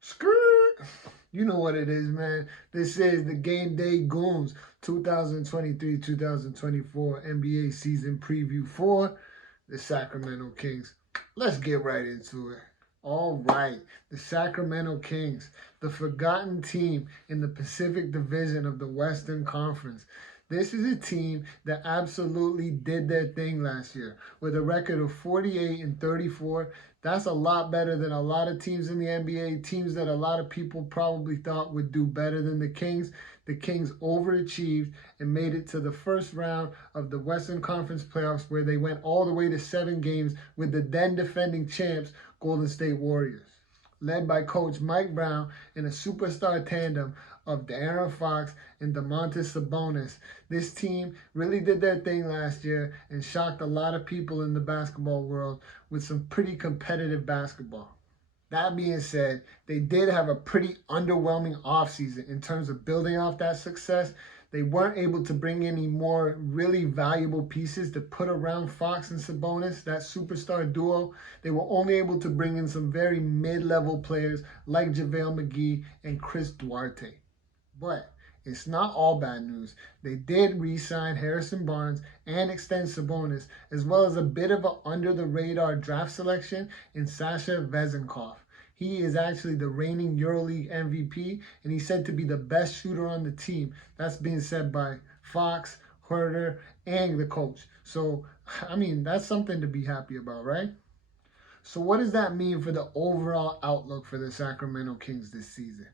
Skirt. You know what it is, man. This is the Game Day Goons 2023-2024 NBA season preview for the Sacramento Kings. Let's get right into it. All right, the Sacramento Kings, the forgotten team in the Pacific Division of the Western Conference. This is a team that absolutely did their thing last year with a record of 48-34. That's a lot better than a lot of teams in the NBA, teams that a lot of people probably thought would do better than the Kings. The Kings overachieved and made it to the first round of the Western Conference playoffs, where they went all the way to 7 games with the then defending champs, Golden State Warriors, led by Coach Mike Brown and a superstar tandem of De'Aaron Fox and Domantas Sabonis. This team really did their thing last year and shocked a lot of people in the basketball world with some pretty competitive basketball. That being said, they did have a pretty underwhelming offseason in terms of building off that success. They weren't able to bring any more really valuable pieces to put around Fox and Sabonis, that superstar duo. They were only able to bring in some very mid-level players like JaVale McGee and Chris Duarte. But it's not all bad news. They did re-sign Harrison Barnes and extend Sabonis, as well as a bit of an under-the-radar draft selection in Sasha Vezenkov. He is actually the reigning EuroLeague MVP, and he's said to be the best shooter on the team. That's being said by Fox, Huerter, and the coach. So, I mean, that's something to be happy about, right? So what does that mean for the overall outlook for the Sacramento Kings this season?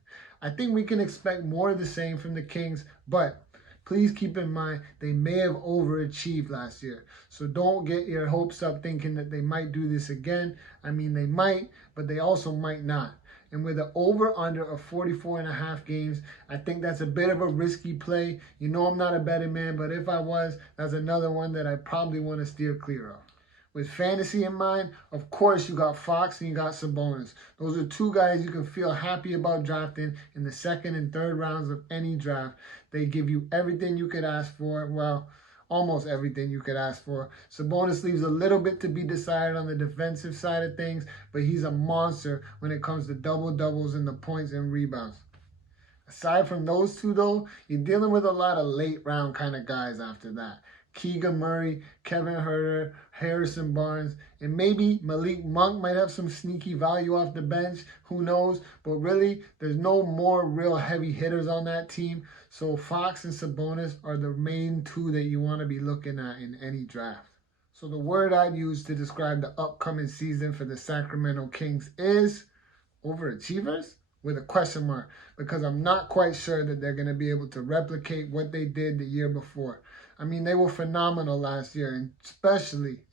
I think we can expect more of the same from the Kings, but please keep in mind they may have overachieved last year. So don't get your hopes up thinking that they might do this again. I mean, they might, but they also might not. And with an over-under of 44.5 games, I think that's a bit of a risky play. You know I'm not a betting man, but if I was, that's another one that I probably want to steer clear of. With fantasy in mind, of course, you got Fox and you got Sabonis. Those are two guys you can feel happy about drafting in the second and third rounds of any draft. They give you everything you could ask for. Well, almost everything you could ask for. Sabonis leaves a little bit to be decided on the defensive side of things, but he's a monster when it comes to double-doubles and the points and rebounds. Aside from those two, though, you're dealing with a lot of late-round kind of guys after that. Keegan Murray, Kevin Huerter, Harrison Barnes, and maybe Malik Monk might have some sneaky value off the bench. Who knows? But really, there's no more real heavy hitters on that team. So Fox and Sabonis are the main two that you want to be looking at in any draft. So the word I'd use to describe the upcoming season for the Sacramento Kings is overachievers, with a question mark, because I'm not quite sure that they're going to be able to replicate what they did the year before. I mean, they were phenomenal last year, and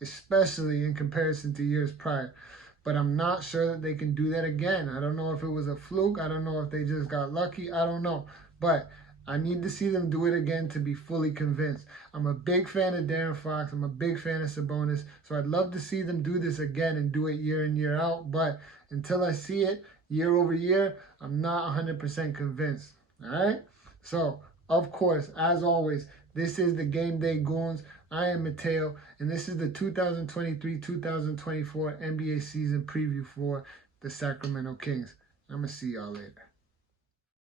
especially in comparison to years prior. But I'm not sure that they can do that again. I don't know if it was a fluke. I don't know if they just got lucky. I don't know. But I need to see them do it again to be fully convinced. I'm a big fan of De'Aaron Fox. I'm a big fan of Sabonis. So I'd love to see them do this again and do it year in, year out. But until I see it year over year, I'm not 100% convinced. All right? So, of course, as always, this is the Game Day Goons. I am Mateo, and this is the 2023-2024 NBA season preview for the Sacramento Kings. I'm going to see y'all later.